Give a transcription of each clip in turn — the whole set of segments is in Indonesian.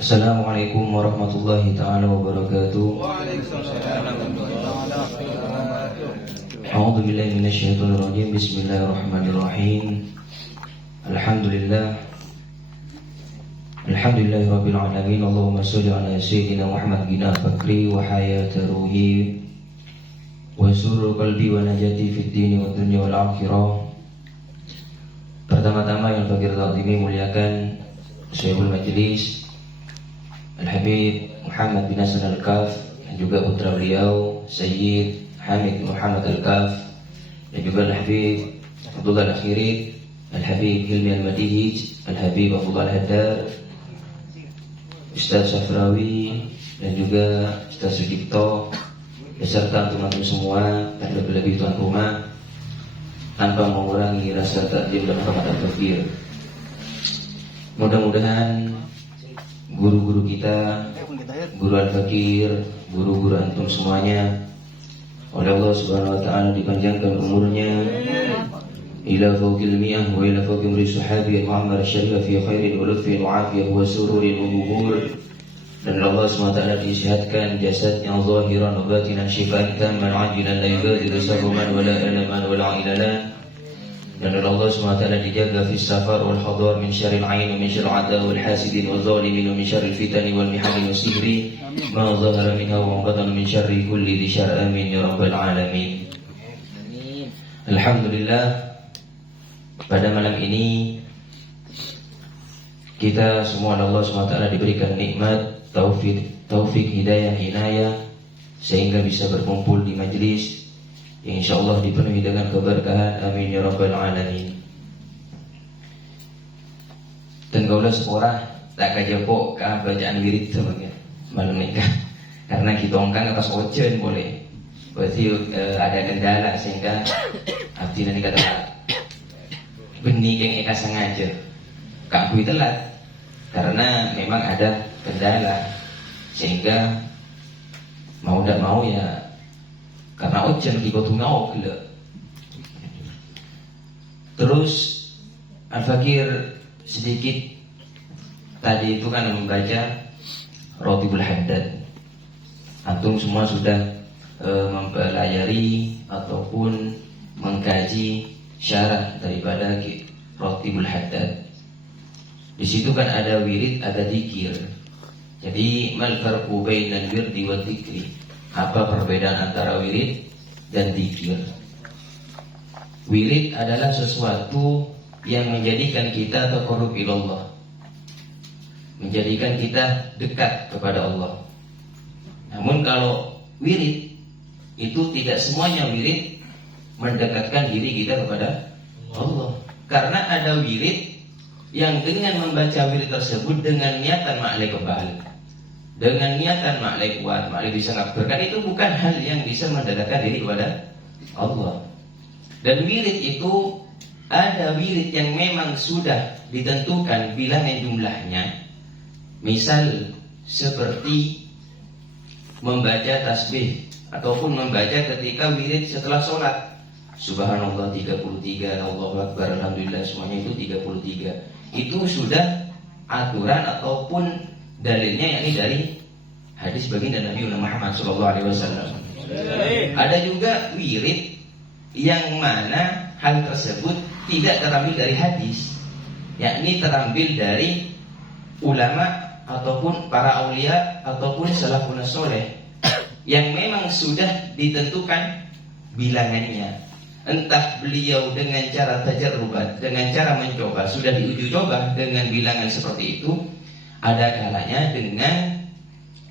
Assalamualaikum warahmatullahi ta'ala wabarakatuh. A'udzu billahi minasyaitonir rajim. Bismillahirrahmanirrahim. Alhamdulillah. Alhamdulillahirabbil alamin. Allahumma shalli ala sayyidina Muhammad gina fakri wa hayata ruhi wa surur qalbi wa najati fid dini wad dunya wal akhirah. Pertama-tama yang fakir ta'zimi muliakan Syekhul Majlis Al-Habib Muhammad bin Hasan Al-Kaf, dan juga putra beliau Sayyid Hamid Muhammad Al-Kaf, dan juga Al-Habib Abdullah Al-Akhirid, Al-Habib Hilmi Al-Madihij, Al-Habib Abdullah Al-Haddar, Ustaz Safrawi, dan juga Ustaz Sujipto, beserta teman-teman semua, dan lebih-lebih tuan rumah, tanpa mengurangi rasa takdim dan hormat al-fakir. Mudah-mudahan guru-guru kita, guru al-fakir, guru-guru antum semuanya oleh Allah Subhanahu wa taala dipanjangkan umurnya ila fawqil mi'ah wa ila fawqi umri sahabi Muhammad syarif fi khairin wa lutfin wa afiyah wa sururin wa buhur, dan Allah Subhanahu wa taala disehatkan jasadnya zahiran wa batinan syifaan kaman ajilan la yubadiru sarruman wa la alaman wa la ilalan, dan Allah SWT dijaga fi safar wal hadar min syarril ain wa min syarril ada wal hasidin wal zalimin wa min syarril fitani wal mihani wa sihri ma zahara minha wa batan min syarri kulli dhi syarr, amin ya rabbal alamin. Alhamdulillah, pada malam ini kita semua oleh Allah SWT diberikan nikmat taufik hidayah inayah sehingga bisa berkumpul di majlis yang insyaallah dipenuhi dengan keberkahan, amin ya rabbal alamin. Dan kaulah seorang tak kajapok kah bacaan wirid sebagai malam nikah, karena kita ongkang atas ojen boleh, berarti ada kendala sehingga abdi nanti kata benih yang eka sengaja kak bui telat karena memang ada kendala, sehingga mau tidak mau ya karena ojen kita tuh ngau gila. Terus Al-Fakir sedikit tadi itu kan membaca Ratibul Haddad. Antum semua sudah mempelajari ataupun mengkaji syarah daripada Ratibul Haddad. Di situ kan ada wirid, ada dzikir. Jadi mal farqu bainal wirdi wa dzikri? Apa perbedaan antara wirid dan dzikir? Wirid adalah sesuatu yang menjadikan kita taqarrub ilallah, menjadikan kita dekat kepada Allah. Namun kalau wirid itu tidak semuanya wirid mendekatkan diri kita kepada Allah. Karena ada wirid yang dengan membaca wirid tersebut dengan niatan ma'lai kebal, dengan niatan ma'lai kuat, ma'lai bisa ngabirkan, itu bukan hal yang bisa mendekatkan diri kepada Allah. Dan wirid itu ada wirid yang memang sudah ditentukan bilangan jumlahnya. Misal seperti membaca tasbih ataupun membaca ketika wirid setelah sholat, Subhanallah 33, Allahu Akbar, Alhamdulillah, semuanya itu 33. Itu sudah aturan ataupun dalilnya yakni dari hadis baginda Nabi Muhammad SAW. Ada juga wirid yang mana hal tersebut tidak terambil dari hadis, yakni terambil dari ulama ataupun para aulia ataupun salafun soleh yang memang sudah ditentukan bilangannya. Entah beliau dengan cara tajarrubat, dengan cara mencoba, sudah diuji coba dengan bilangan seperti itu. Ada kalanya dengan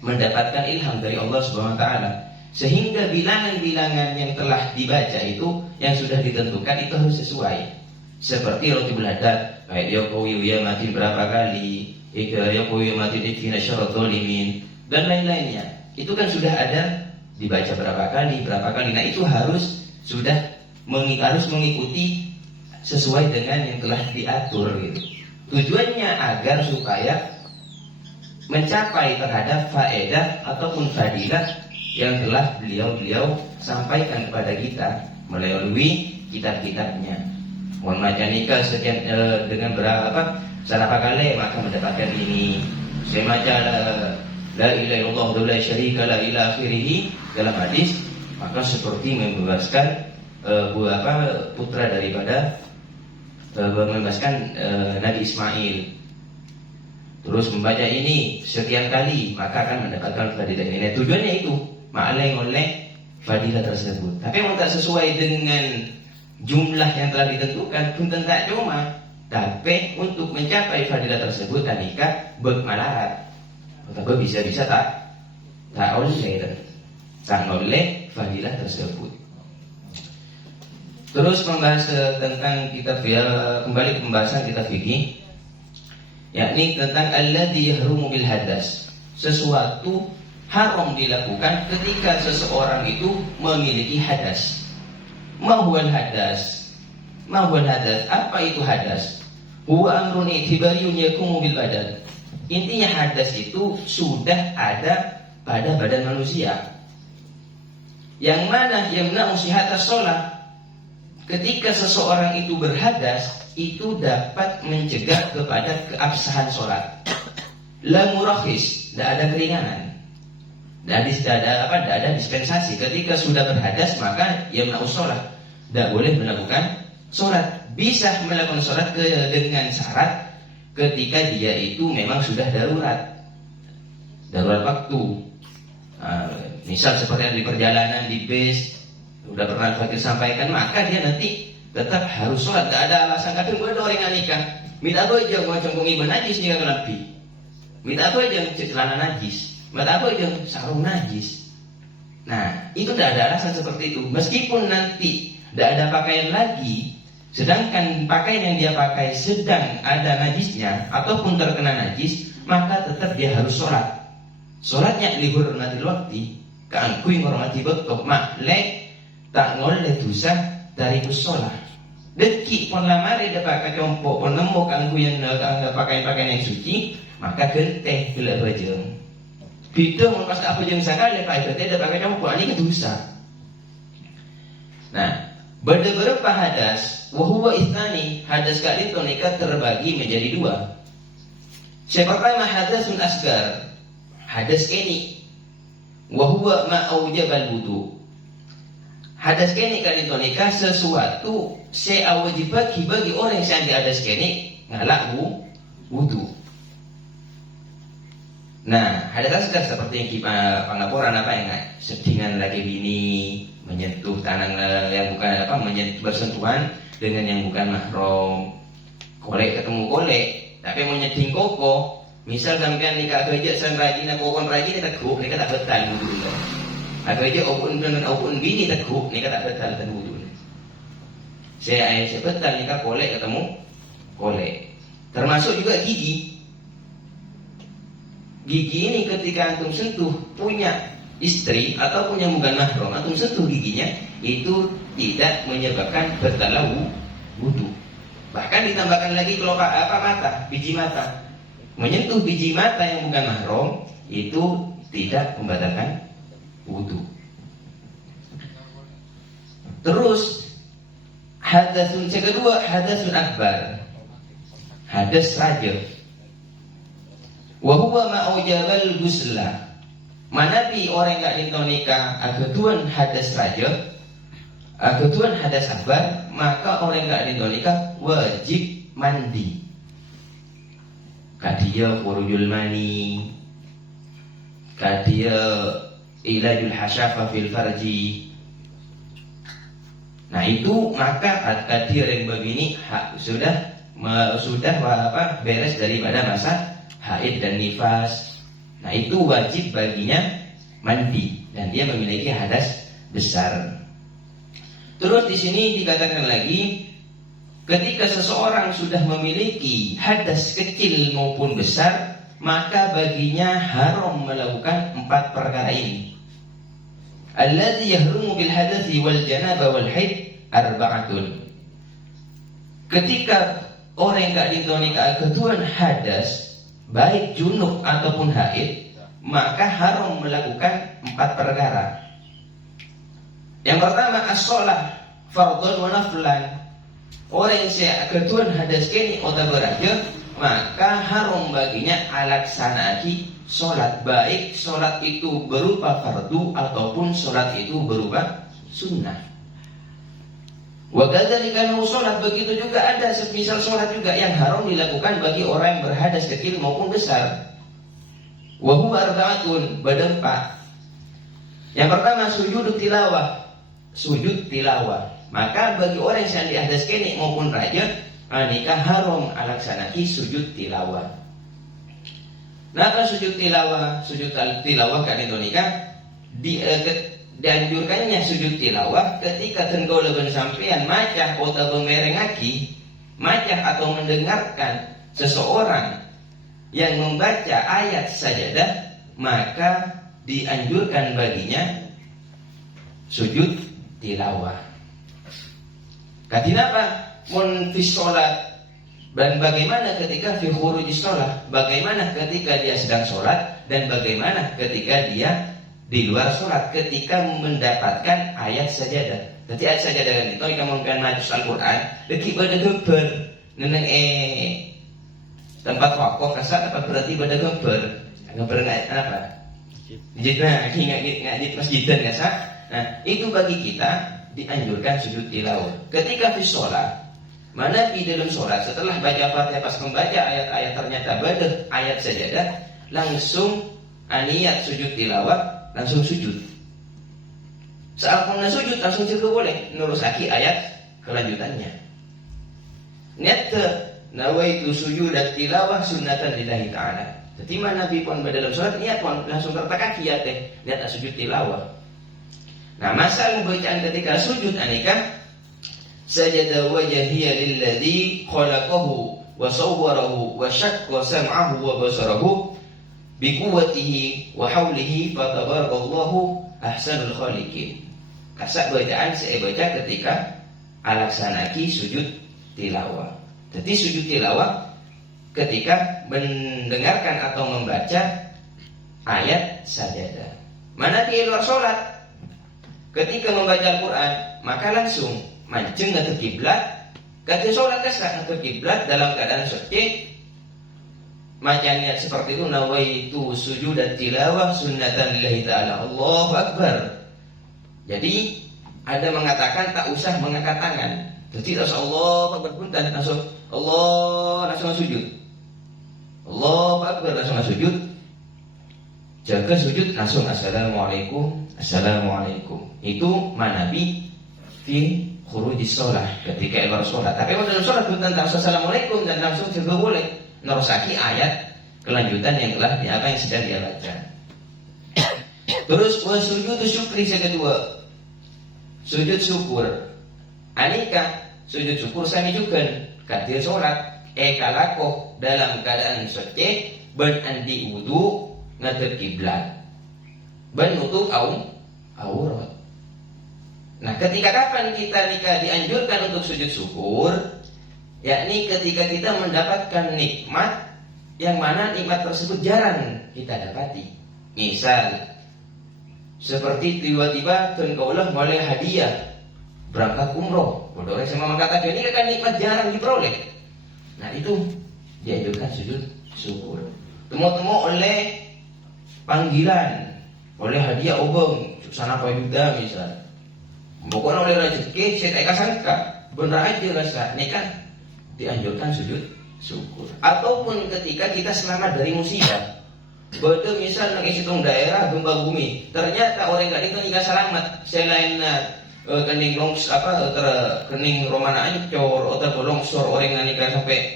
mendapatkan ilham dari Allah Subhanahu wa taala, sehingga bilangan-bilangan yang telah dibaca itu yang sudah ditentukan itu harus sesuai. Seperti Ratibul Haddad, baik yaqawi ya matin berapa kali, yaqawi matin ikfina syarat zalimin, dan lain-lainnya. Itu kan sudah ada dibaca berapa kali. Nah itu harus sudah harus mengikuti sesuai dengan yang telah diatur gitu. Tujuannya agar supaya mencapai terhadap faedah ataupun fadilah yang telah beliau sampaikan kepada kita melalui kitab-kitabnya. Mohon maca nikah sekian dengan berapa berapa kali maka mendapatkan ini. saya baca la ilaha illallah wa la syarika la ila akhirih dalam hadis, maka seperti membebaskan putra daripada membebaskan Nabi Ismail. Terus membaca ini sekian kali maka akan mendapatkan fadilah ini. Nah, tujuannya itu ma'alai oleh fadilah tersebut. Tapi kalau tak sesuai dengan jumlah yang telah ditentukan pun tak cuma. Tapi untuk mencapai fadilah tersebut tanika bermalarat. Atau bisa-bisa tak oleh fadilah tersebut. Terus membahas tentang kitab kembali ke pembahasan kitab fikih, yakni tentang alladzi yahrumu bil hadas. Sesuatu haram dilakukan ketika seseorang itu memiliki hadas. Mahwal hadas. Mahwal hadas. Apa itu hadas? Huwa amrun i'tibariyun yakumu bil badan. Intinya hadas itu sudah ada pada badan manusia. Yang mana yamna'u sihhatas shalah. Ketika seseorang itu berhadas, itu dapat mencegah kepada keabsahan sholat. La murakhis, tidak ada keringanan. Tidak ada dispensasi. Ketika sudah berhadas, maka yamna'u sholat, tidak boleh melakukan sholat. Bisa melakukan sholat dengan syarat ketika dia itu memang sudah darurat waktu. Misal seperti yang di perjalanan, di bis, sudah pernah Fakir sampaikan, maka dia nanti tetap harus sholat. Tidak ada alasan kadang ada orang yang nikah minta apa aja mau cengkungi najis nih kan lebih, minta apa aja celana najis, minta apa aja sarung najis. Nah itu tidak ada alasan seperti itu. Meskipun nanti tidak ada pakaian lagi, sedangkan pakaian yang dia pakai sedang ada najisnya ataupun terkena najis, maka tetap dia harus sholat. Sholatnya lihurmatil waqti, keangkui menghormati waktu, maklek tak ngoleh dosa dari sholat. Deki pun lamari dia pakai compok pun nemu keangkui yang pakaian yang suci, maka genteh bila bajeng. Bidung pas apa yang sakale pakai dia pakai compok ini dosa. Nah, beberapa hadas, wahuwa ithnani, hadas kali itu nikah terbagi menjadi dua. Yang pertama hadasun asgar, hadas keni, wahuwa ma'aujabal wudu. Hadas keni kali itu nikah sesuatu seawajib bagi orang yang di hadas keni ngalak wudu. Nah, hadas asgar seperti yang kita pengaporan apa yang sedingan lagi bini menyentuh tanah yang bukan bersentuhan dengan yang bukan mahram, kolek ketemu kolek, tapi mau nyeding koko, misal sampean nikah kerja sen rajin kokon rajin teguk, nikah tak betal wudu. Atau aja opun bini teguk, nikah tak betal dan wudu. Saya betal nikah kolek ketemu kolek. Termasuk juga gigi. Gigi ini ketika antum sentuh punya istri ataupun yang bukan mahram, antum sentuh giginya, itu tidak menyebabkan batal wudu. Bahkan ditambahkan lagi kelopak mata, biji mata. Menyentuh biji mata yang bukan mahram itu tidak membatalkan wudu. Terus hadasun yang kedua, hadasun akbar, hadas raja. Wa huwa ma'ujabal ghusla. Manapi orang yang dinto nikah agetuan hadas raja, agetuan hadas akbar, maka orang yang dinto nikah wajib mandi. Kadia khurujul mani, kadia ilajul hasyafa fil farji. Nah itu maka kadia yang begini sudah beres daripada masa haid dan nifas. Nah itu wajib baginya mandi dan dia memiliki hadas besar. Terus di sini dikatakan lagi, ketika seseorang sudah memiliki hadas kecil maupun besar, maka baginya haram melakukan 4 perkara ini. Alladzi yahrumu bil hadasi wal janaba wal haid arba'atun. Ketika orang yang nikah ketuan hadas, baik junub ataupun haid, maka haram melakukan 4 perkara. Yang pertama as-shalah fardhun wa naflan. Orang yang ketuan hadas kini atau beraja maka haram baginya alaksanaki sholat, baik sholat itu berupa fardu ataupun sholat itu berupa sunnah. Wa kadzalika sholat, begitu juga ada semisal sholat juga yang haram dilakukan bagi orang yang berhadas kecil maupun besar. Wa huwa arba'atun, berempat. Yang pertama sujud tilawah, sujud tilawah. Maka bagi orang yang sedang dihadas kenik maupun raja, nikah haram alaksanaki sujud tilawah. Napa sujud tilawah? Sujud tilawah kan itu nikah dianjurkannya sujud tilawah ketika tengkau leben sampean macah atau bermerengaki, macah atau mendengarkan seseorang yang membaca ayat sajadah, maka dianjurkan baginya sujud tilawah. Katina apa? Mun fi sholat, dan bagaimana ketika fi khurujis sholat, bagaimana ketika dia sedang sholat, dan bagaimana ketika dia di luar sholat ketika mendapatkan ayat sajadah. Jadi ayat sajadah itu kamu kan majus Al-Quran lagi pada gambar neneng tempat wakaf kasar apa berarti pada gambar apa masjidnya ngajit masjidan kasar. Nah itu bagi kita dianjurkan sujud tilawah ketika fi sholat. Mana di dalam sholat setelah baca Fatihah, pas membaca ayat-ayat ternyata pada ayat sajadah, langsung niat sujud tilawah, langsung sujud. Saat pun sujud langsung juga boleh nerusaki ayat kelanjutannya. Niat nawaitu sujud dan tilawah sunnatan lillahi ta'ala. Jadi mana Nabi pun dalam sholat niat pun langsung tertekan ya teh niat sujud tilawah. Nah masalah bacaan ketika sujud anika sajada wajhiya lilladzi khalaqahu wa sawwarahu wa syaqqa sam'ahu wa basarahu biquwwatihi wa haulihi fatabarakallahu ahsanul khaliqin. Kasak bacaan saya baca ketika alaksanaki sujud tilawah. Jadi sujud tilawah ketika mendengarkan atau membaca ayat sajadah. Mana di luar sholat ketika membaca Al-Quran maka langsung mancing atau kiblat, kata sholat kasar atau kiblat dalam keadaan suci. Macam niat seperti itu nawaitu sujud dan tilawah sunnatan lillahi ta'ala. Allahu Akbar. Jadi ada mengatakan tak usah mengangkat tangan. Jadi Allah Akbar pun langsung Allah langsung sujud. Allahu Akbar langsung sujud. Jaga sujud langsung assalamualaikum, assalamualaikum. Itu manabi fi khurujis sholat ketika luar sholat. Tapi kalau dalam sholat tentang assalamualaikum dan langsung juga boleh nerusaki ayat kelanjutan yang telah apa yang sedang dia baca. Terus sujud syukri yang kedua, sujud syukur. Anika sujud syukur sami juga kadir sholat kalakoh dalam keadaan suci ben andi wudu ngadep kiblat ben nutup aurat. Nah, ketika kapan kita dianjurkan untuk sujud syukur? Yakni ketika kita mendapatkan nikmat yang mana nikmat tersebut jarang kita dapati. Misal seperti tiba-tiba kaulah mulai hadiah berangkat umroh. Bodoh sama mengatakan ini kan nikmat jarang diperoleh. Nah, itu dianjurkan sujud syukur. Temu-temu oleh panggilan, oleh hadiah obong, sana payuda misal. Pokoknya oleh rezeki saya tak sangka benar aja rasa ini kan dianjurkan sujud syukur. Ataupun ketika kita selamat dari musibah, betul misal nang isitung daerah gempa bumi, ternyata orang gak itu nggak selamat selain kening kening romana ancor atau longsor orang nikah sampai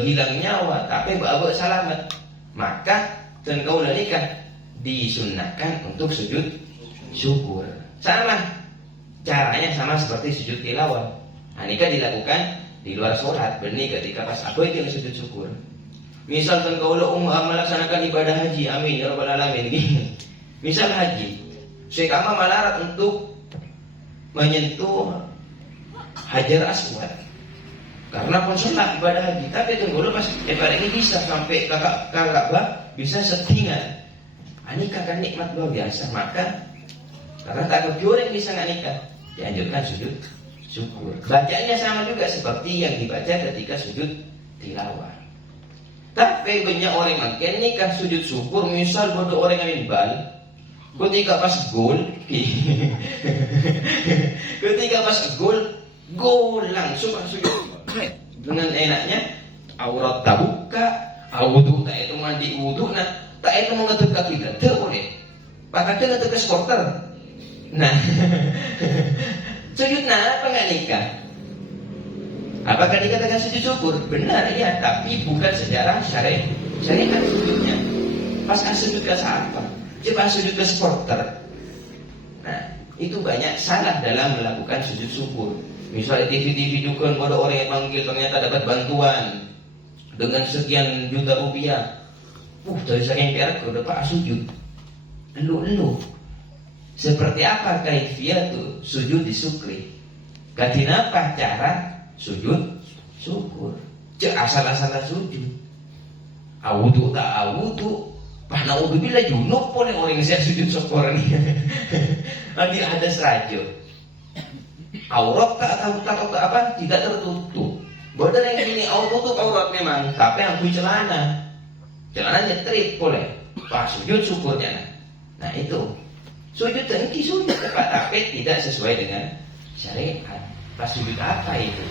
hilang nyawa, tapi bawa selamat, maka dan kau nikah disunnahkan untuk sujud syukur. Sama caranya sama seperti sujud tilawah. Nah, ini kan dilakukan di luar sholat, benih ketika pas apa itu sujud syukur. Misalkan kalau melaksanakan ibadah haji, amin ya rabbal alamin. Misal haji, Syekh Amma melarat untuk menyentuh Hajar Aswad karena pun sholat ibadah haji. Tapi tunggu dulu pas ibadah ini bisa sampai ke Ka'bah bisa setinggal. Ini kan nikmat luar biasa. Maka karena tak kebioreng bisa nggak nikah, dianjurkan sujud syukur. Bacaannya sama juga seperti yang dibaca ketika sujud tilawah. Tapi banyak orang makin nikah sujud syukur, misal bodoh orang yang bal, ketika pas gol, ketika pas gol langsung sujud dengan enaknya, aurat tak buka, wudu tak itu mandi wudu, nah tak itu mengetuk kaki tak boleh, pakai dia ngetuk ke supporter, nah sujud apa nggak nikah? Apakah dikatakan sujud syukur? Benar ya, tapi bukan secara syariat sujudnya. Pas sujud ke siapa? Coba sujud ke supporter. Nah, itu banyak salah dalam melakukan sujud syukur. Misalnya TV dukun pada orang yang panggil ternyata dapat bantuan dengan sekian juta rupiah. Dari saking perak udah pak sujud. Elu. Seperti apa kaifiat tuh sujud disyukri? Kenapa cara sujud syukur? Cek asal-asalan sujud. Awudu tak awudu. Pahna wudu bila junub boleh orang saya sujud syukur ni. Nanti ada serajo. Aurat tak apa tidak tertutup. Bodoh yang ini aurat tutup aurat memang. Tapi aku celana nyetrit boleh. Pas sujud syukurnya. Nah itu sujud tengki sujud tepat, tapi tidak sesuai dengan syariat. Pas sujud apa itu?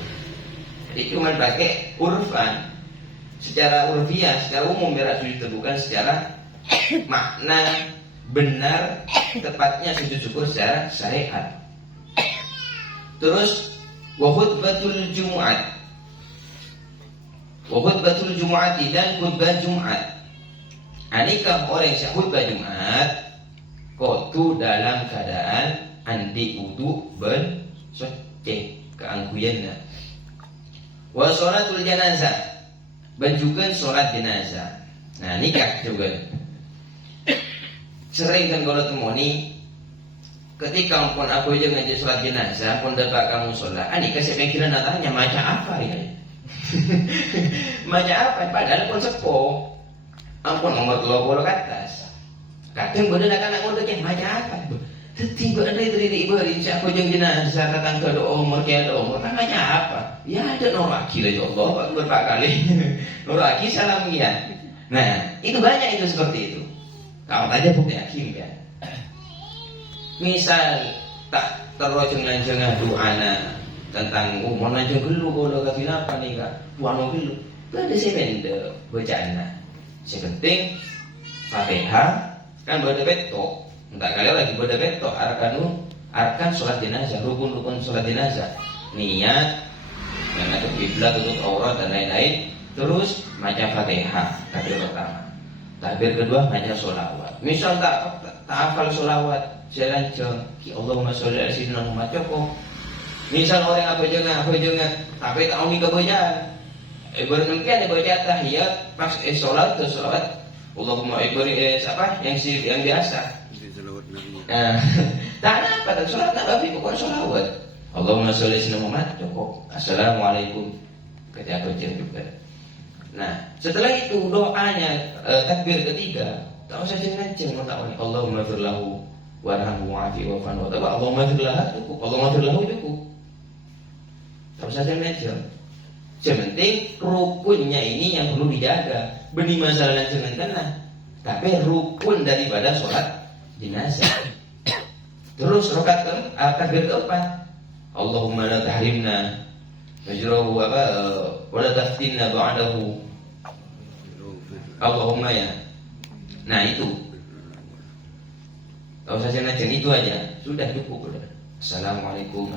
Jadi cuma pakai urfan, secara urfiah, secara umum berak sujud itu bukan secara makna benar tepatnya sujud syukur secara syariat. Terus wa khutbatul Jumu'at, dan khutbah Jumat. Anikah orang yang khutbah Jumat kotu dalam keadaan andi wudu ben socek keangkuyannya. Wa sholatul janazah, dan juga sholat jenazah. Nah nikah juga sering kan kalau temoni ketika ampun aku aja ngaji sholat jenazah pun dapat kamu sholat. Nikah saya pikiran natanya macam apa ya? Macam apa? Padahal pun sepo ampun nomor 20 ke atas. Kadang bener anak muda yang macam apa? Tiba ada itu beri siapa yang jenazah datang ke doa umur kayak doa umur kan macam apa? Ya ada noraki lah ya Allah berapa kali noraki salam ya. Nah itu banyak itu seperti itu. Kamu aja bukti hakim kan. Misal tak terojeng lanjeng doa tentang mau lanjeng gelu kalau kaki apa nih kak? Buang gelu. Ada sebenda bacaan. Sepenting Fatihah kan pada betok. Entah kalian lagi pada betok arkan sholat jenazah, rukun sholat jenazah, niat, yang ada kiblat, tutup aurat dan lain-lain. Terus macam Fatihah takbir pertama, takbir kedua macam sholawat. Misal tak hafal sholawat, saya lanjut ki Allahumma sholli ala sayyidina Muhammad cukup. Misal orang apa jangan, tapi tak umi kebacaan. Bernempian baca tahiyat pas sholat tu sholawat. Allahumma apa yang biasa. Tak ada apa, tak sholat tak babi, bukan sholawat. Allahumma sholli ala Muhammad cukup. Assalamualaikum ketika baca juga. Nah setelah itu doanya takbir ketiga tak usah ceng-ceng mengatakan Allahumma firlahu warhamhu wa'afi wa'fan wa ta'ala. Allahumma firlahu cukup. Allahumma firlahu cukup. Tak usah ceng-ceng. Sementing rukunnya ini yang perlu dijaga. Beni masalah dengan tenang, tapi rukun daripada sholat jenazah. Terus rakaat takbir keempat, Allahumma la tahrimna majrahu wa la taftinna ba'dahu. Allahumma ya. Nah itu. Kalau saya ngajeng itu aja, sudah cukup sudah. Assalamualaikum.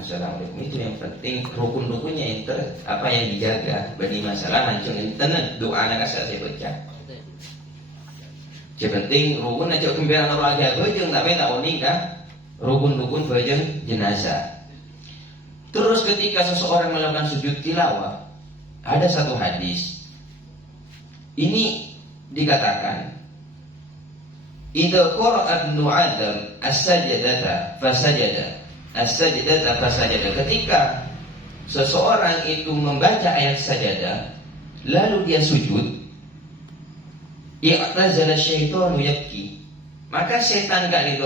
Itu yang penting, rukun-rukunnya yang yang dijaga. Bani masalah langsung internet doa anak asal saya baca. Yang penting rukun aja kembiran orang aja bejeng tapi tak nikah. Rukun-rukun bejeng jenazah. Terus ketika seseorang melakukan sujud tilawah, ada satu hadis. Ini dikatakan idza qara'a ibnu Adam as-sajdata fasajada. As-sajdata fasajada. Ketika seseorang itu membaca ayat sajadah lalu dia sujud, i'tazala syaitanu yabki, maka setan kali itu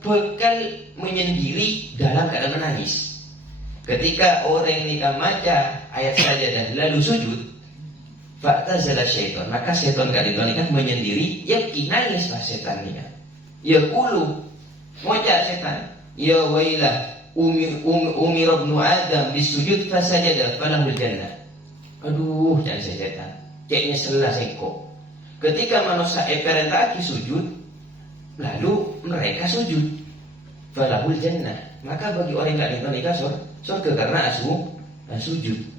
bakal menyendiri dalam keadaan menangis. Ketika orang nikah baca ayat sajadah lalu sujud, Fa'tazala syaitan, maka syaitan kadang-kadang menyendiri, yabki, nangislah setannya. Ya qulu, ngocak setan, ya wailah, umir ibnu Adam bisujud fasajada falahul jannah. Aduh, jangan setan. Ceknya selah sengko. Ketika manusia perintah sujud, lalu mereka sujud. Falahul jannah, maka bagi orang yang nikah surga karena sujud.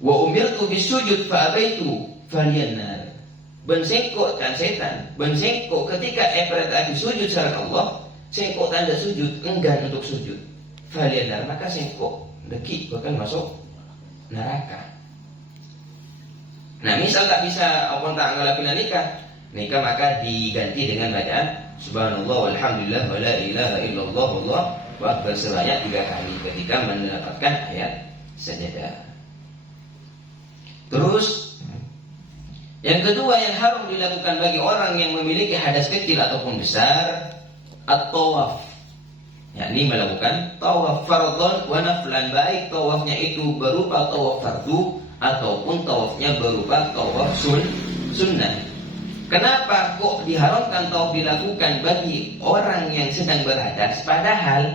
Wa umirtu bisujud fa abaitu falyannar. Ben sengko kan setan, ben sengko ketika perintah sujud sareng Allah, sengko tanda sujud, enggan untuk sujud. Falyannar, maka sengko deki bahkan masuk neraka. Nah, misal tak bisa Allah tak ngelapin nikah maka diganti dengan bacaan subhanallah walhamdulillah wa la ilaha illallah wallahu akbar sebanyak 3 kali ketika mendapatkan ayat sajadah. Terus yang kedua yang haram dilakukan bagi orang yang memiliki hadas kecil ataupun besar, at-tawaf, yakni melakukan tawaf fardhon wa naflan, baik tawafnya itu berupa tawaf fardu ataupun tawafnya berupa tawaf sunnah. Kenapa kok diharamkan tawaf dilakukan bagi orang yang sedang berhadas? Padahal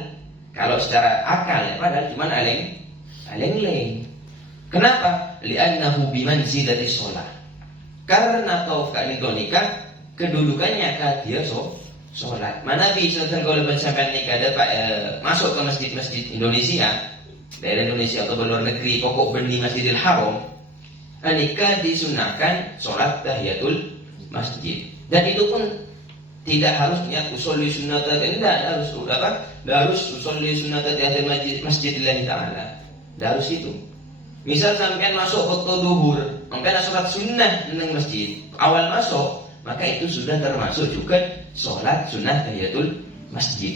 kalau secara akal ya, padahal cuma aleng-aleng. Kenapa? Li'annahu bimanzilati sholat. Karena tawaf nikah kedudukannya dia sholat. Mana bisa kalau sampai nikah dapat masuk ke masjid-masjid Indonesia, daerah Indonesia atau luar negeri, pokok benih Masjidil Haram, nikah disunahkan sholat tahiyatul masjid. Dan itu pun tidak harus niat usolli sunnata, tidak harus usolli sunnata tahiyatul masjidillah ta'ala. Tidak harus itu. Misal sampean masuk waktu duhur, sampean sholat sunnah di masjid, awal masuk, maka itu sudah termasuk juga sholat sunnah tahiyatul masjid.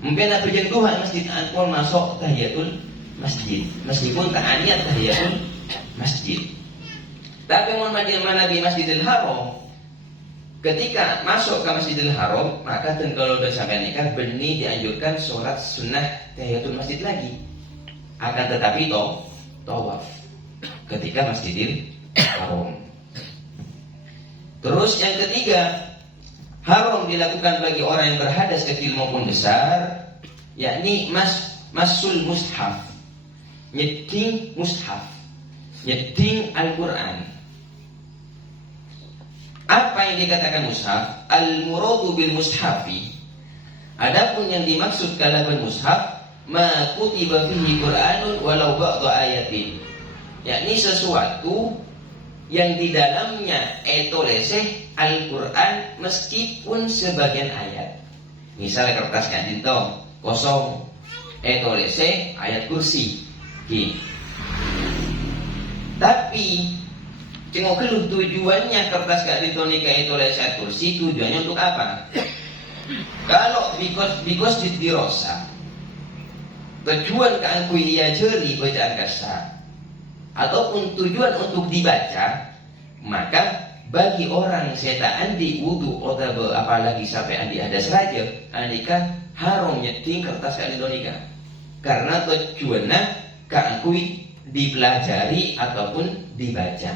Mungkin apa yang duha masjid anpun masuk tahiyatul masjid, meskipun tak niat tahiyatul masjid. Tapi mana di Masjidil Haram, ketika masuk ke Masjidil Haram, maka kalau sudah sampai nikah, benih dianjurkan sholat sunnah tahiyatul masjid lagi. Akan tetapi tawaf ketika Masjidil Haram. Terus yang ketiga, haram dilakukan bagi orang yang berhadas kecil maupun besar, yakni masul mushaf, nyeting mushaf, nyeting Al-Quran. Apa yang dikatakan mushaf? Al-muradu bil mushafi, adapun yang dimaksud kalaban mushaf, ma kutiba fihi Qur'anun walau ba'da ayatin, yakni sesuatu yang di dalamnya etolese Al-Quran meskipun sebagian ayat. Misal kertas kadinto kosong etolese ayat kursi. Tapi cengok keluh tujuannya kertas kadinto nikah etolese ayat kursi, tujuannya untuk apa? Kalau because dirosa, tujuan keangkui dia jeri bacaan kasar, ataupun tujuan untuk dibaca, maka bagi orang setaan di wudu atau apalagi sampai andi ada saja, andika haram nyeting kertas kalidonika, karena tujuannya keangkui dipelajari ataupun dibaca.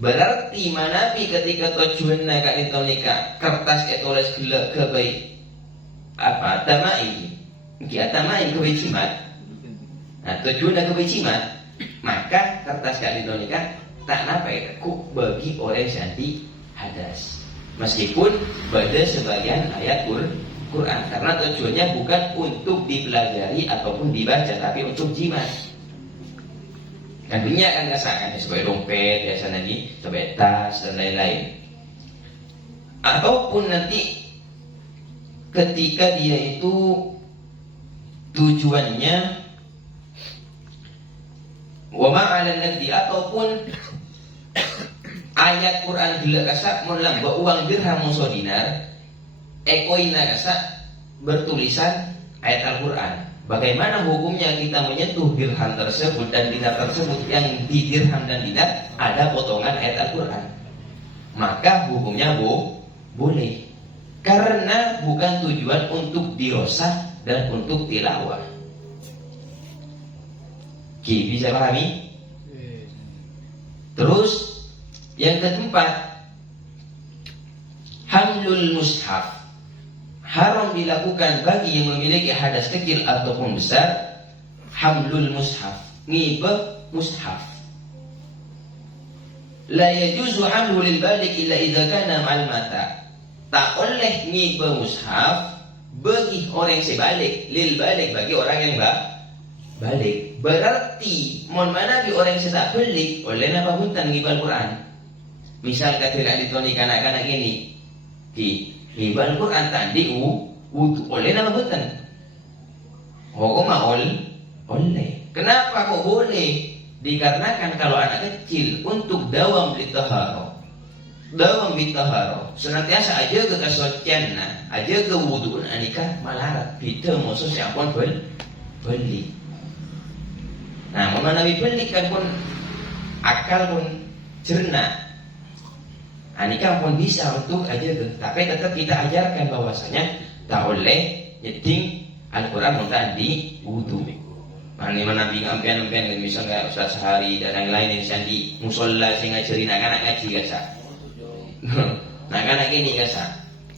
Berarti manapi ketika tujuannya kalidonika kertas etulis gelak kebaik apa tamai main kebecimat. Nah, tujuan kebecimat, maka kertas kalidonika tak napai ku bagi orang yang hadas, meskipun pada sebagian ayat Quran, karena tujuannya bukan untuk dipelajari ataupun dibaca, tapi untuk jimat. Kan banyak kan kesakan sebagai dompet, biasa lagi sebagai tas dan lain-lain. Ataupun nanti ketika dia itu tujuannya wa ma'alan nadhi, ataupun ayat Quran gila kasak melamba uang dirham muso dinar ekoina kasak bertulisan ayat Al-Quran. Bagaimana hukumnya kita menyentuh dirham tersebut dan dinar tersebut yang di dirham dan dinar ada potongan ayat Al-Quran? Maka hukumnya boleh, karena bukan tujuan untuk dirosah dan untuk tilawah. Bisa pahami? Terus Yang keempat, hamlul mushaf. Haram dilakukan bagi yang memiliki hadas kecil ataupun besar, hamlul mushaf, ngibah mushaf. La yajuzu hamlu lil balik illa idza kana ma'al mata. Tak boleh ngibah mushaf bagi orang yang sebalik, lil balik bagi orang yang balik. Berarti mohon mana di orang yang tak balik oleh napa hutan ngibah Quran. Misal ketika ditoni kanak-kanak ini di ngibah Quran tadi wudu oleh napa hutan. Hukum oleh. Kenapa kok boleh? Dikarenakan kalau anak kecil untuk dawam litaharo, senantiasa aja ke kesucian, aja ke wuduun anika malarat. Kita musuh siapun beli. Nah, memanawi beli kan pun akal pun cerna. Anika pun bisa untuk aja ke. Tapi tetap kita ajarkan bahwasanya tak boleh nyeting Al-Quran untuk di wudu. Mana ampian-ampian misalnya Ustaz Sehari dan yang lain yang di musola sing ngajarin anak-anak ngaji kasa. Nah kan ini kasa.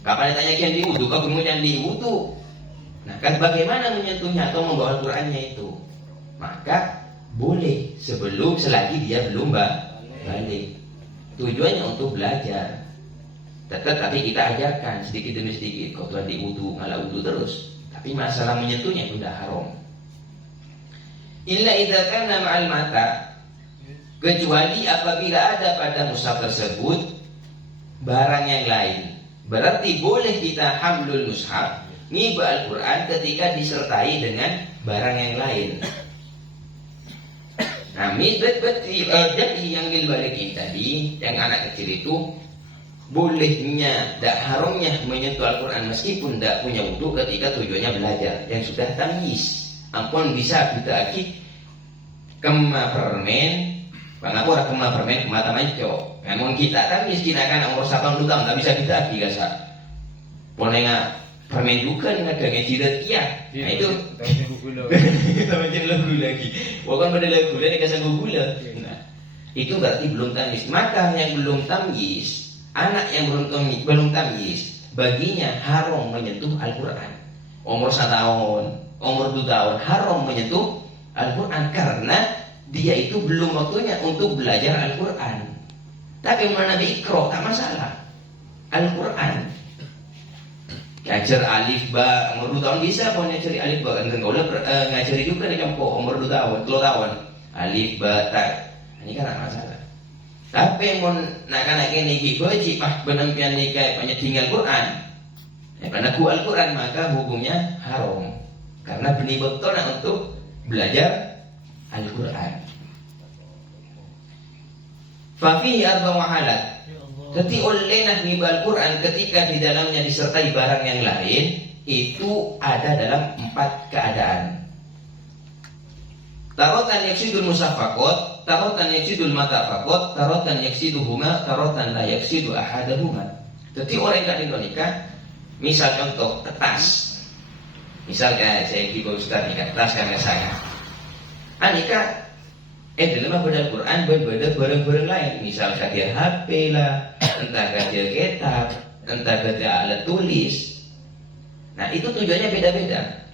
Kapan ditanya kian di wudu, kau kemudian di wudu. Nah kan bagaimana menyentuhnya atau membawa Al-Qurannya itu? Maka boleh selagi dia belum balik. Tujuannya untuk belajar. Tapi kita ajarkan sedikit demi sedikit. Kau tuan di wudu, ngalah wudu terus. Tapi masalah menyentuhnya itu dah haram. Illa idza kana ma'al mata, kecuali apabila ada pada mushaf tersebut barang yang lain. Berarti boleh kita hamlul mushaf, ngibah Al-Quran ketika disertai dengan barang yang lain. Nah, jadi yang dibalik ini tadi, yang anak kecil itu bolehnya, tak haramnya menyentuh Al-Quran meskipun tak punya wudu ketika tujuannya belajar, yang sudah tamyiz. Ampun bisa kita lagi kema permen, kenapa orang kema permen kemata maco. Namun kita tamyiz kita kan umur 80 tahun tak bisa kita lagi kasa. Ponenga permen juga nggak ada ngejirat kia. Nah itu kita macam lagu lagi. Bukan pada lagu lagi kasih gula. Nah itu berarti belum tamyiz. Maka yang belum tamyiz, anak yang belum tamyiz, baginya haram menyentuh Al-Quran. Umur 1 tahun, umur 2 tahun haram menyentuh Al-Quran karena dia itu belum waktunya untuk belajar Al-Quran. Tapi mana ikro tak masalah. Al-Quran ngajar alif ba umur 2 tahun bisa pun ngajari alif ba kan kau ngajari juga di kampung umur 2 tahun, 2 tahun alif ba ta. Ini kan tak masalah. Tapi mun nak ini dibaji penampilan ni kayak penyeding Al-Quran. Karena Al-Quran maka hukumnya haram. Karena benih betul untuk belajar Al-Quran. Fafihi arba'u halat. Jadi oleh ngibah Al-Quran ketika di dalamnya disertai barang yang lain itu ada dalam 4 keadaan. Tarotan yaksidul musafakot, tarotan yaksidul matafakot, tarotan yaksiduhuma, tarotan la yaksidu ahadahuma. Jadi orang yang nikah, misal contoh kertas. Misal kayak saya kibau Ustaz nikah kertas kan saya. Anika dalam baca Al-Quran berbeda barang-barang lain. Misal kayak HP lah, entah kayak kitab, entah kayak alat tulis. Nah itu tujuannya beda-beda.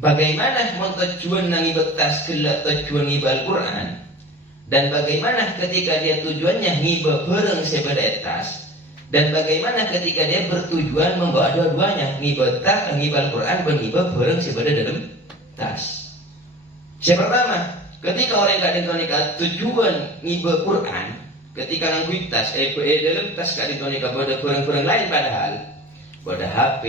Bagaimana tujuan ngibah tas kelak tujuan ngibah Al-Quran, dan bagaimana ketika dia tujuannya ngibah barang sebeda tas, dan bagaimana ketika dia bertujuan membawa dua-duanya ngibah tas, ngibah Al-Quran, dan ngibah barang sebeda dalam tas. Yang pertama, ketika orang yang nikah tujuan ngibah Quran, ketika ngangguin tas, dalam tas kak nikah pada barang-barang lain padahal, pada HP,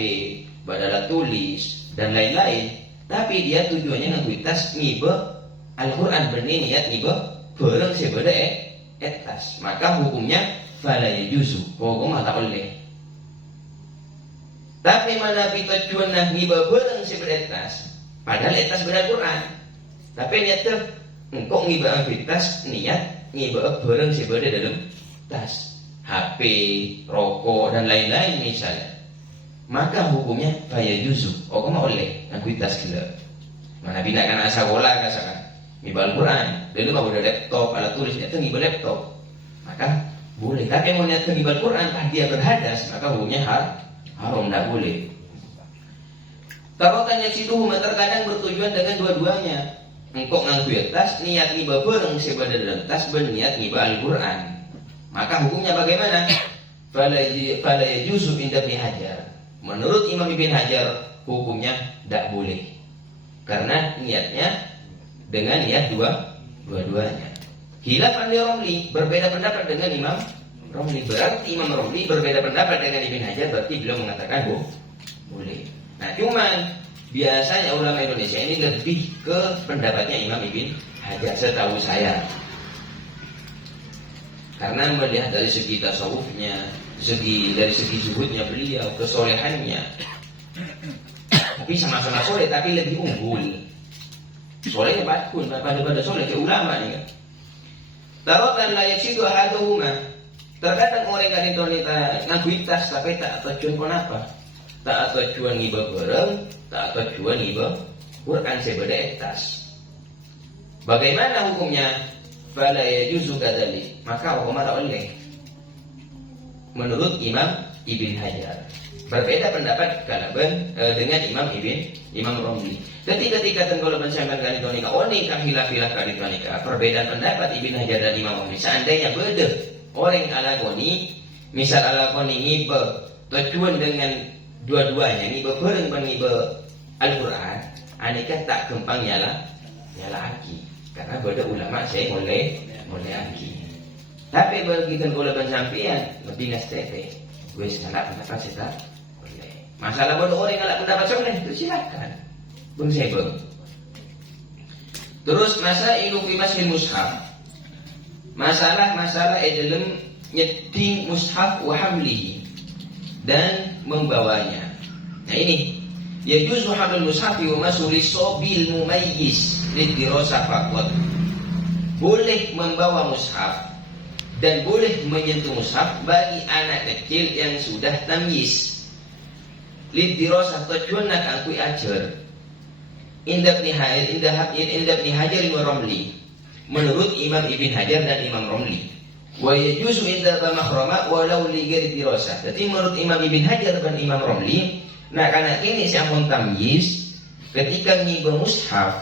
pada alat tulis dan lain-lain. Tapi dia tujuannya ngangguin tas ngibah Al-Quran, berniat ngibah barang sebeda tas. Maka hukumnya fala yajuzu, hukum tak boleh. Tapi mana tujuan ngibah barang sebeda tas, padahal tas beda Quran. Tapi niatnya engkau ngibah tas, niat ngibah barang sebeda dalam tas, HP, rokok dan lain-lain misalnya. Maka hukumnya faya juzu. Oh kamu oleh ngangguin tas gila. Mana bina kan asa bola kasakan ngibah Al-Quran. Dulu mah udah laptop, alat tulis itu ngibah laptop. Maka boleh. Tapi mau niat ngibal Quran, dia berhadas, maka hukumnya haram, tidak boleh. Tarotan yaksiduhu, terkadang bertujuan dengan dua-duanya. Engkau nganggu tas, niat ngiba bareng sebada dalam tas, berniat ngiba Al-Quran. Maka hukumnya bagaimana? Fala yajuzu inda Ibnu Hajar. Menurut Imam Ibn Hajar, hukumnya tidak boleh. Karena niatnya dengan niat dua-duanya. Khilaf an Romli, berbeda pendapat dengan Imam Romli. Berarti Imam Romli berbeda pendapat dengan Ibn Hajar, berarti beliau mengatakan boleh. Nah, cuman biasanya ulama Indonesia ini lebih ke pendapatnya Imam Ibn Hajar, setahu saya. Karena melihat dari segi tasawufnya, dari segi zuhudnya beliau, kesolehannya. Tapi sama-sama soleh, tapi lebih unggul. Solehnya badkun, pada soleh ke ulama nih kan. Tarotan layak situ ahaduhuma. Terkadang orang kan itu ngaguitas tapi tak tujuan kenapa? Tak tujuan ngiba bareng, tak tujuan ngiba Quran sebeda etas. Bagaimana hukumnya? Fala yajuzu kadzalik. Maka hukumnya tak boleh. Menurut Imam Ibn Hajar. Berbeda pendapat dengan Imam Romli. Jadi ketika tenggolaban sampai kali itu nikah, nikah hilaf kali itu nikah. Perbedaan pendapat Ibn Hajar dan Imam Romli. Seandainya beda orang alagoni, misal alagoni ngiba tujuan dengan dua-duanya, ngiba bareng ngiba Al-Quran, anikah tak gampang nyala aki. Karena beda ulama saya mulai aki. Tapi bagi tenggolaban sampean lebih ngasih gue salah pendapat saya tak boleh. Masalah bodoh orang ngalak pendapat saya itu silakan. Bung saya bang. Terus masalah ilmu masih mushaf. Masalah dalam nyeting mushaf wa hamlihi dan membawanya. Nah ini yajuzu hamlul mushaf wa masuli sobil mumayyiz lidirasa faqat. Boleh membawa mushaf dan boleh menyentuh mushaf bagi anak kecil yang sudah tamyiz. Lidirasa tujuan nak angkui ajar. Indah Ibn Hajar Imam Romli. Menurut Imam Ibn Hajar dan Imam Romli. Wa yajuzu inda mahramah walau li ghairi dirasah. Jadi menurut Imam Ibn Hajar dan Imam Romli, nah karena ini siamun tamyiz ketika ngiba mushaf,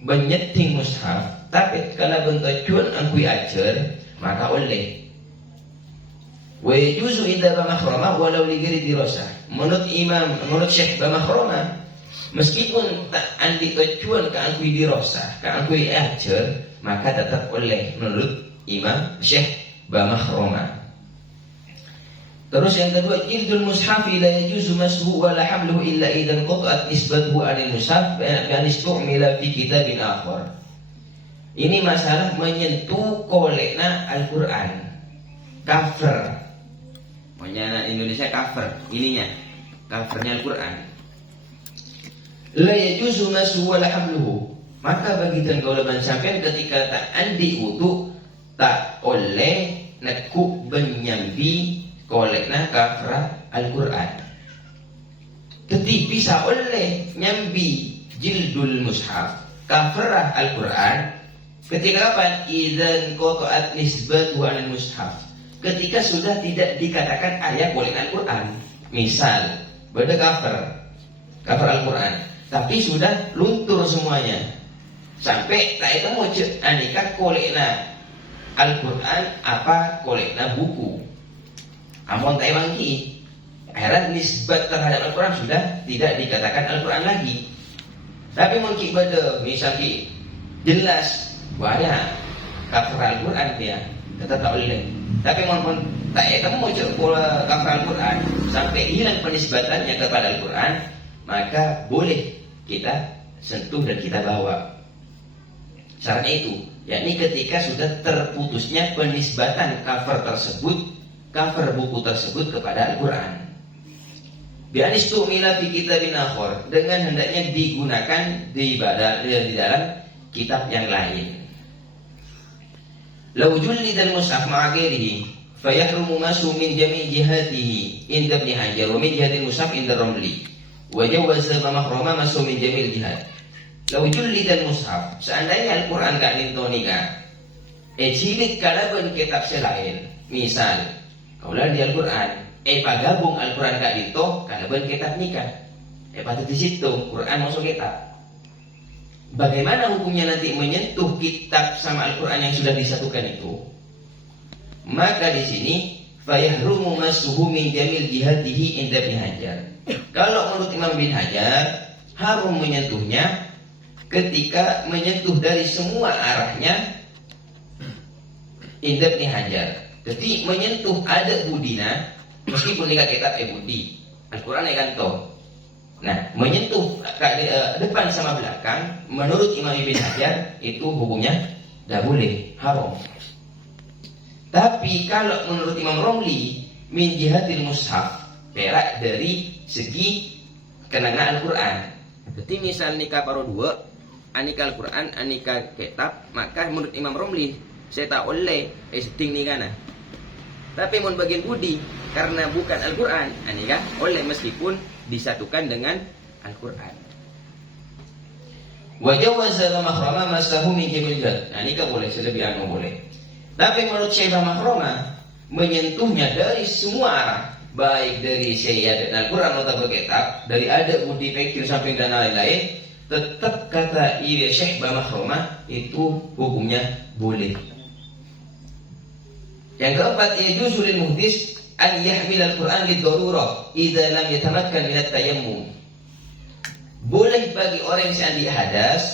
menyeting mushaf, tapi kalau bentujuan angkui ajar, maka oleh. Wa yajuzu inda mahramah walau li ghairi dirasah. Menurut Syekh Mahramah, meskipun tak andi tujuan ke angkui dirasah, ke angkui ajar, maka tetap oleh menurut Imam Syekh Mahramah. Terus yang kedua, jildul mushafi la yajuzu mashu wa la hamluhu illa idzan qata'at nisbatuhu 'anil mushaf bi an istu'mila fi kitabin akhar. Ini masalah menyentuh kolekna Al-Quran, cover. Pokoknya Indonesia cover, ininya covernya Al-Quran. La yajuzu mashu wa la hamluhu. Maka bagi tenggolaban sampean ketika tak andi wudu, tak oleh nekuk benyambi kolekna kafra Al-Quran. Tetapi bisa oleh nyambi jildul mushaf kafrah Al-Quran ketika kapan? Idzan qata'at nisbatuhu 'anil mushaf. Ketika sudah tidak dikatakan ayat kolekna Al-Quran. Misal beda cover Al-Quran, tapi sudah luntur semuanya. Sampai tak itu mau anikah kolekna Al-Quran apa kolekna buku. Amun tak mangki, akhirnya nisbat terhadap Al-Quran sudah tidak dikatakan Al-Quran lagi. Tapi mungkin pada misalnya jelas banyak cover Al-Quran dia tetap tak boleh. Tapi mungkin tak itu mau cover Al-Quran sampai hilang penisbatannya kepada Al-Quran, maka boleh kita sentuh dan kita bawa. Syaratnya itu, yakni ketika sudah terputusnya penisbatan cover buku tersebut kepada Al-Quran. Bi'anistu'mila fi kitabin akhar, dengan hendaknya digunakan di dalam kitab yang lain. Law jullidal mushaf ma'a ghairihi fayahrumu masu min jami' jihatihi inda Ibn Hajar wa min jihadil mushaf inda Romli wa jawaza mahrama masu min jami'il jihad. Law jullidal mushaf, seandainya Al-Quran kak nintonika jilid kalaban kitab selain, misal kaulah di Al-Quran pagabung Al-Quran kak dito kalaban kitab nikah pada di situ Quran masuk kitab. Bagaimana hukumnya nanti menyentuh kitab sama Al-Quran yang sudah disatukan itu? Maka di sini fayahrumu masuhu min jamil jihadihi inda bin Hajar. Kalau menurut Imam bin Hajar harum menyentuhnya ketika menyentuh dari semua arahnya inda bin Hajar. Jadi menyentuh ada budina meskipun nikah kitab budi Al-Quran kan toh. Nah, menyentuh depan sama belakang menurut Imam Ibn Hajar itu hukumnya tidak boleh, haram. Tapi kalau menurut Imam Romli min jihatil mushaf, perak dari segi kenanga Al-Quran. Jadi misal nikah paro dua, anika Al-Quran, anika kitab, maka menurut Imam Romli saya tak oleh seding nikah nah. Tapi mun bagian budi karena bukan Al-Quran, anika oleh meskipun disatukan dengan Al-Quran. Wajawaza mahrama masahu min jamil jihad. Nah, nikah boleh, selebihnya boleh. Tapi menurut Syekh Mahrama menyentuhnya dari semua arah, baik dari Syekh dan Al-Quran atau kitab, dari adab budi fikir samping dan lain-lain, tetap kata Syekh Mahrama itu hukumnya boleh. Yang keempat, yajuzu lil muhdis an yahmil al-Quran lid-darurah idza lam yatamakkan min at-tayammum. Boleh bagi orang yang sedang hadas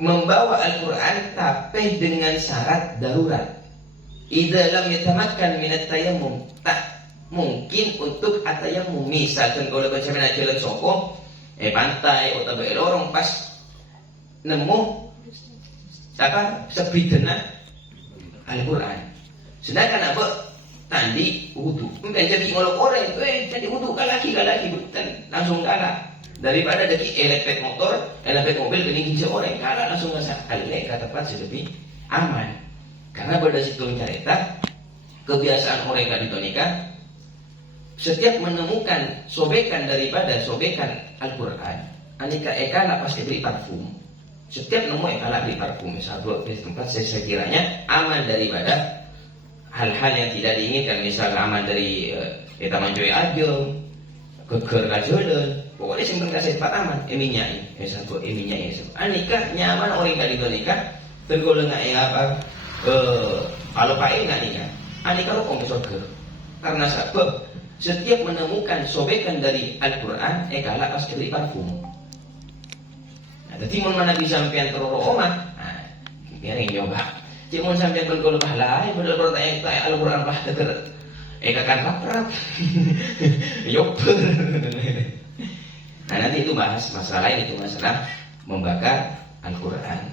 membawa Al-Quran tapi dengan syarat darurat. Idza lam yatamakkan min at-tayammum, tak mungkin untuk at-tayammum. Misalkan kalau baca mana jalan soko pantai atau lorong pas nemu sebidana Al-Quran. Sedangkan apa? Tandi wudu. Mungkin jadi ngolok orang, jadi wudu kalaki bukan langsung kalah. Daripada dari elektrik motor, elektrik mobil kening seorang kalah langsung nggak alek kata tempat lebih aman. Karena pada situ cerita kebiasaan orang Katolik setiap menemukan sobekan daripada sobekan Al-Quran, anika ekala pasti beri parfum. Setiap nemu ekala beri parfum. Satu di tempat saya kiranya aman daripada hal-hal yang tidak diinginkan, misalnya aman dari taman joy aja, keker kajolan, pokoknya simpen kasih tempat aman, eminyai, satu eminyai, anika nyaman orang kali nikah, tergolong nggak apa, kalau pakai nggak nikah, anika lo kompresor ker, karena sebab setiap menemukan sobekan dari Al-Quran, ekala pas beri parfum. Nah, jadi mau mana bisa sampean teroro omah, nah, biar yang coba. Cuma sampai bergolong pahala, modal pertanyaan tanya Al-Quran lah dekat, kakak laprak, yoper. Nah nanti itu bahas masalah lain, itu masalah membakar Al-Quran.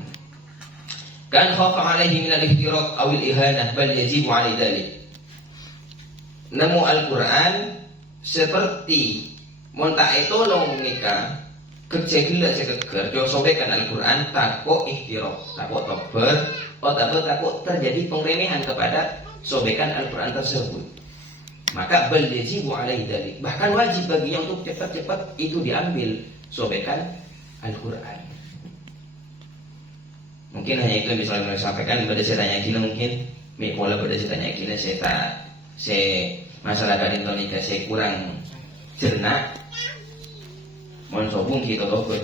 Kan khafa alaihi min al-ihtiraq awil ihanah bal yajibu alaihi dzalik. Nemu Al-Quran seperti montak tolong nikah kerja gila sekeker jauh sobekan Al-Quran takut ihtiraq, takut tober, takut terjadi pengremehan kepada sobekan Al-Quran tersebut. Maka bal yajibu alaihi dzalik, bahkan wajib baginya untuk cepat-cepat itu diambil sobekan Al-Quran. Mungkin hanya itu yang bisa saya sampaikan. Pada saya tanya gila mungkin pola pada saya tanya gila saya masyarakat Indonesia saya kurang cerna. Mohon sobung kita dokter.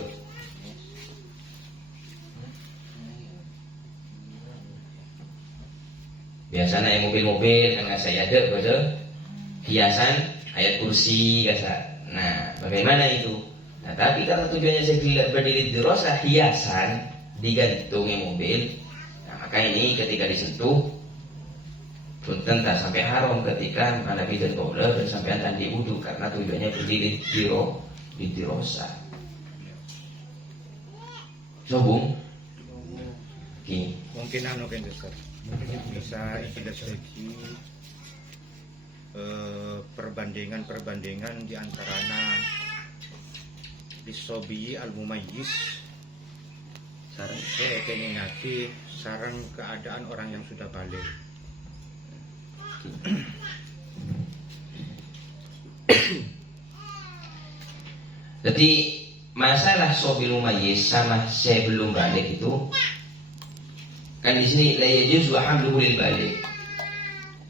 Biasanya yang mobil-mobil karena saya ada pada hiasan ayat kursi kasa. Nah, bagaimana itu? Nah, tapi kalau tujuannya saya berdiri di rosa hiasan digantungnya mobil, nah, maka ini ketika disentuh punten tak sampai haram ketika Nabi dan Qobla dan sampai tadi wudu karena tujuannya berdiri di rosa. Sobung. Mungkin anu kan Ustaz. Mungkin bisa dari segi perbandingan di antaranya disobi al-mumayyiz sarang ngingati sarang keadaan orang yang sudah balik. Jadi masalah sobil mumayyiz sama saya belum balik itu kan di sini la yajuzu hamluhu lil balik.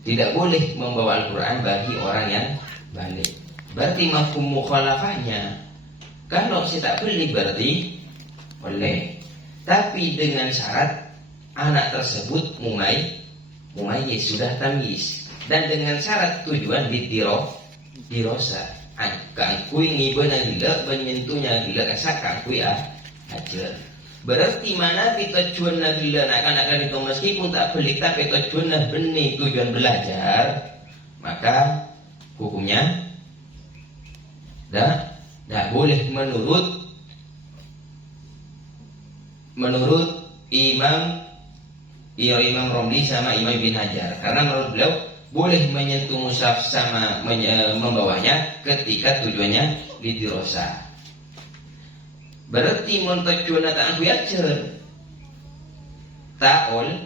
Tidak boleh membawa Al-Quran bagi orang yang balik. Berarti mafhum mukhalafahnya, kalau saya tak beli berarti boleh. Tapi dengan syarat anak tersebut mumayyiz, sudah tamyiz. Dan dengan syarat tujuan dirosa. Kangkui ngibana gila, menyentuhnya gila, kasak kangkui ajar. Berarti mana kita tujuan gila anak-anak itu meskipun tak beli tapi tujuan benih, tujuan belajar, maka hukumnya dah boleh menurut Imam Romli sama Imam bin Hajar, karena menurut beliau boleh menyentuh mushaf sama membawanya ketika tujuannya didirosa. Berarti montujuan tak ajar tak oleh,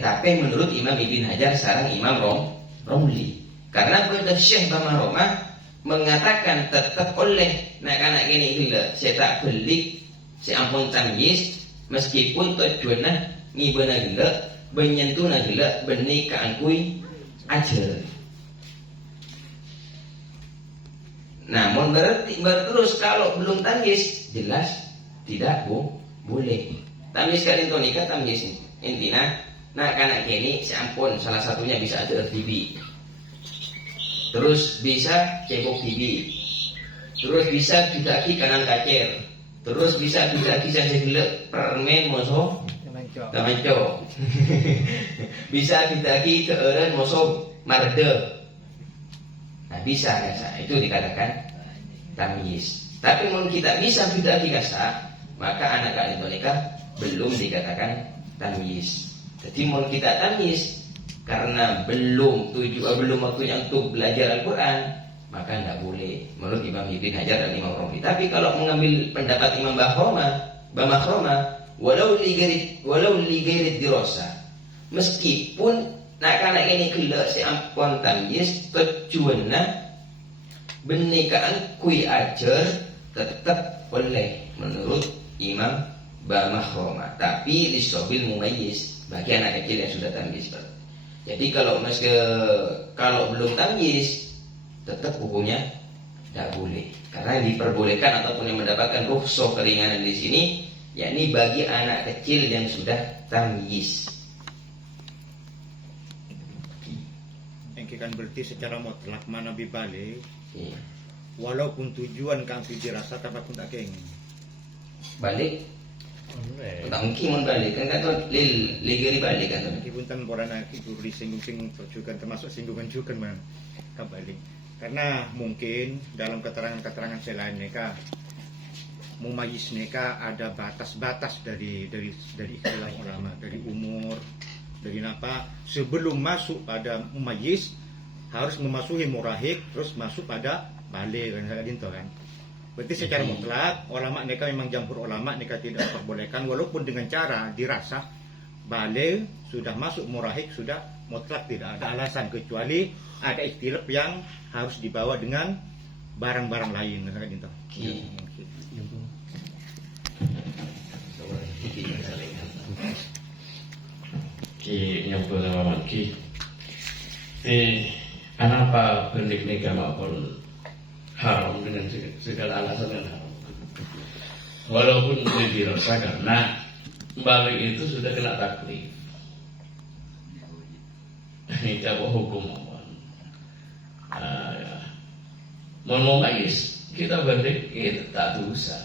tapi menurut Imam Ibn Hajar sarang Imam Romli, karena benda Syekh Bama Roma mengatakan tetap oleh anak-anak ini gila, saya tak beli, saya ampun tamyiz, meskipun tujuannya ngibana gila, menyentuhna gila, benih keangkui ajar. Namun berarti terus kalau belum tamyiz jelas tidak boleh. Tamyiz kan itu nikah tamyiz intinya. Nah anak ini seampun salah satunya bisa ada TV, terus bisa cebok TV, terus bisa bidaki kanan kacer, terus bisa bidaki sajelek permen moso tamanco, bisa bidaki keeren moso marde. Nah bisa itu dikatakan tamyiz. Tapi kalau kita bisa bidaki kasa, maka anak itu nikah belum dikatakan tamyiz. Jadi mau kita tamyiz karena belum waktunya untuk belajar Al-Quran, maka tidak boleh menurut Imam Ibn Hajar dan Imam Romli. Tapi kalau mengambil pendapat Imam Bamakhroma, walau ligerit dirosa, meskipun anak-anak ini gila si ampun tamyiz, tujuannya benikaan kui ajar tetap boleh menurut Imam Bamakhroma, tapi disobil mumayyiz bagi anak kecil yang sudah tamyiz. Jadi kalau belum tamyiz tetap hukumnya tidak boleh, karena yang diperbolehkan ataupun yang mendapatkan rukhsah keringanan di sini yakni bagi anak kecil yang sudah tamyiz. Yang kan berarti secara mutlak mana bibalik, Iya. walaupun tujuan kang dirasa tapi pun tak keng Balik tak mungkin balik kan kata ligeri balik kan. meskipun tan borana itu disinggung-singgung juga termasuk singgungan juga man kembali, karena mungkin dalam keterangan-keterangan selain mereka mumayyiz mereka ada batas-batas dari istilah ulama, dari umur, dari apa, sebelum masuk pada mumayyiz harus memasuki murahik, terus masuk pada balik kan. Berarti secara mutlak ulama mereka memang jamhur ulama mereka tidak perbolehkan, walaupun dengan cara dirasa balik sudah masuk murahik sudah mutlak tidak ada alasan, kecuali ada ikhtilaf yang harus dibawa dengan barang-barang lain kan itu. Ki nyoba sama Ki. Kenapa benik nikah maupun haram dengan segala alasan yang haram? Walaupun dirasa karena balik itu sudah kena taklif. Ini apa hukum mohon. Mohon guys, kita balik itu tak dosa.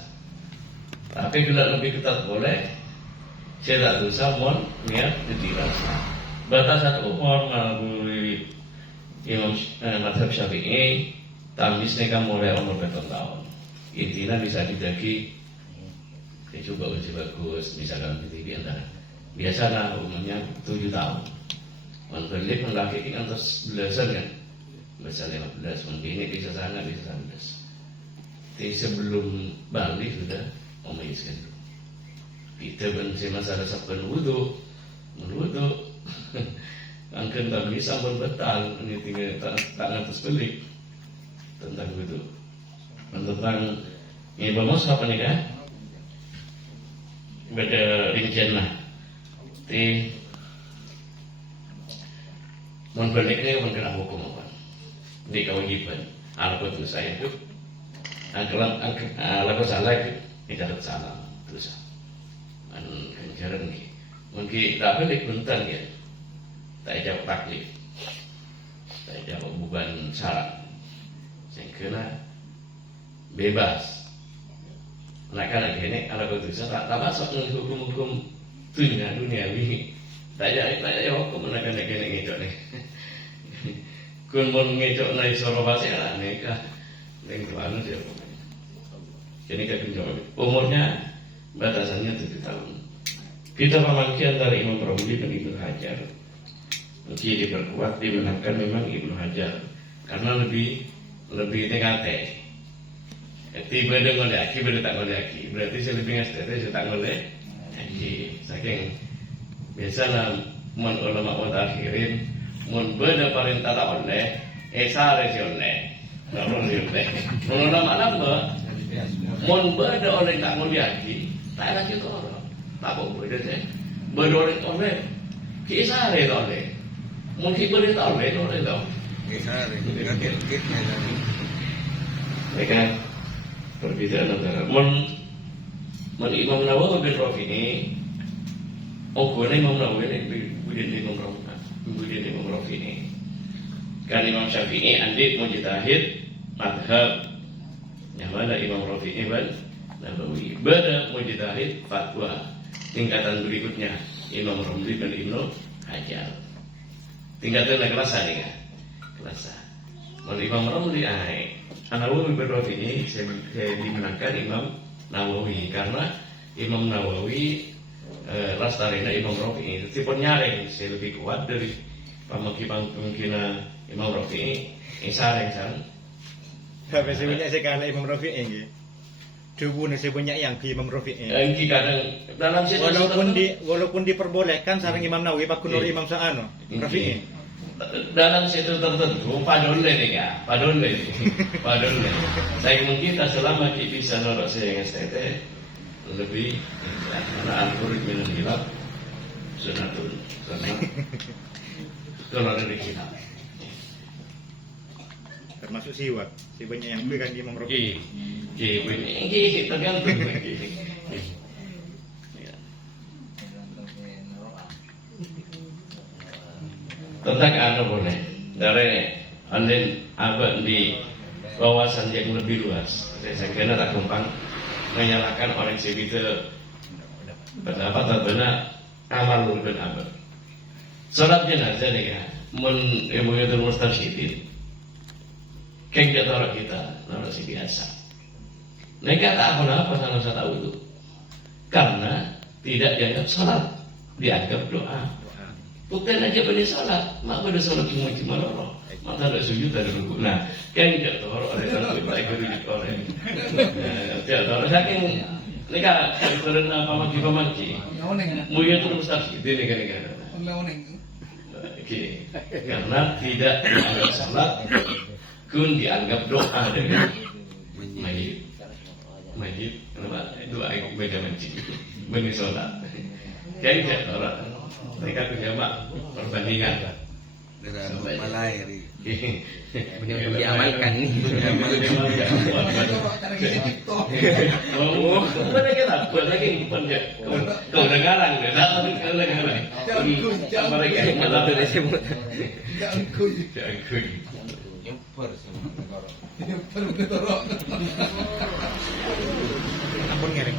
Tapi bila lebih ketat boleh, saya tak dosa mohon niat dirasa. Batasan umur melalui Imam Madhab Syafi'i tamyiz nikah mulai umur berapa tahun. Intinya bisa didaki coba uji bagus, misalkan di TV antara biasanya umumnya 7 tahun. Membeli laki ini antas belasan kan, bisa 15, mungkin bisa sana bisa 19. Jadi sebelum balik sudah memayizkan. Kita benci masalah saban wudu, angkat tamyiz sampun betal, ini tinggal tak ngatus beli tentang itu. Tentang ini bagus apa nih kan? Beda rincian lah. Mun baliknya mun kena hukum apa? Di kewajiban. Alko dosa itu. Alko salah itu tidak salah dosa. Jarang nih. Mungkin tak balik bentar ya. Tak jawab taklif. Tak jawab beban syarat. Sehingga bebas. Anak-anak ini alko dosa tak masuk hukum-hukum duniawi. Tak jawab hukum anak-anak ini ngejok nih. Kun mun ngejok naik sorobasi anak nikah ning tuan dia. Jadi kan jawab. Umurnya batasannya 7 tahun. Kita pemangkian dari Imam Romli dan Ibnu Hajar. Mungkin diperkuat dibenarkan memang Ibnu Hajar karena lebih negatif. Tiba dengan laki tak laki. Berarti saya lebih ngasih saya tak laki. Saking biasalah mun ulama akhirin mun beda perintah tak oleh sare si oleh. Kalau oleh. Mun ulama napa? Mun beda oleh tak laki. Tak laki tu orang. Tak boleh deh. Beda oleh. Kisah ada oleh. Mungkin boleh tak oleh tau. Kisah ada. Kit. Mereka perbedaan antara Mun Imam Nawawi bin Rafi'i Imam Nawawi ini Budin Imam Rafi'i Kan Imam Syafi'i andik mujtahid madhab yang mana Imam Rafi'i bin Nawawi beda mujtahid fatwa. Tingkatan berikutnya Imam Romli dan Ibnu Hajar. Tingkatan kelas nih kan? Kelas. Mun Imam Romli Nawawi bin Rafi'i saya dimenangkan Imam Nawawi karena Imam Nawawi rastarina Imam Rafi'i itu tipe nyaring saya lebih kuat dari pemungkinan Imam Rafi'i sareng sareng. Tapi sebenarnya sekali Imam Rafi'i nggih. Dubune sebanyak yang ke Imam Rafi'i. Engki kadang dalam situasi walaupun diperbolehkan sareng Imam Nawawi pak nur Imam Sa'ano Rafi'i. Dalam situ tertentu padonle nih ya, padonle. Saya mungkin selama kita bisa norok saya STT lebih karena Al-Qur'an minal hilaf sunatun kalau dari kita termasuk siwak sebanyak yang kan Imam Rafi'i. Ini tergantung lagi. Tentang anu boleh dari andin abad di wawasan yang lebih luas. Saya kira tak gampang menyalahkan orang sebitu pendapat atau benar amal lebih abad. Salat jenazah nih ya, mun ibu-ibu mustarsyidin. Kayak orang kita, orang si biasa. Mereka tak apa-apa sama saya tahu itu, karena tidak dianggap salat, dianggap doa. Bukan aja pada salat, mak pada salat cuma loro, maka ada sujud ada rukuk. Nah, kayak gitu orang ada salat baik berujuk orang. Tidak orang saking mereka turun pamaki. Mulia terus mustahil di negara-negara. Oke, karena tidak dianggap salat, kun dianggap doa dengan mayit, kenapa doa itu beda mencik, benih salat. Kayak gitu orang. Mereka berjamaah perbandingan dengan malai belum diamalkan ini. Oh, mana kita buat lagi kau dengaran, mereka malah tersebut. Ampun ngereng.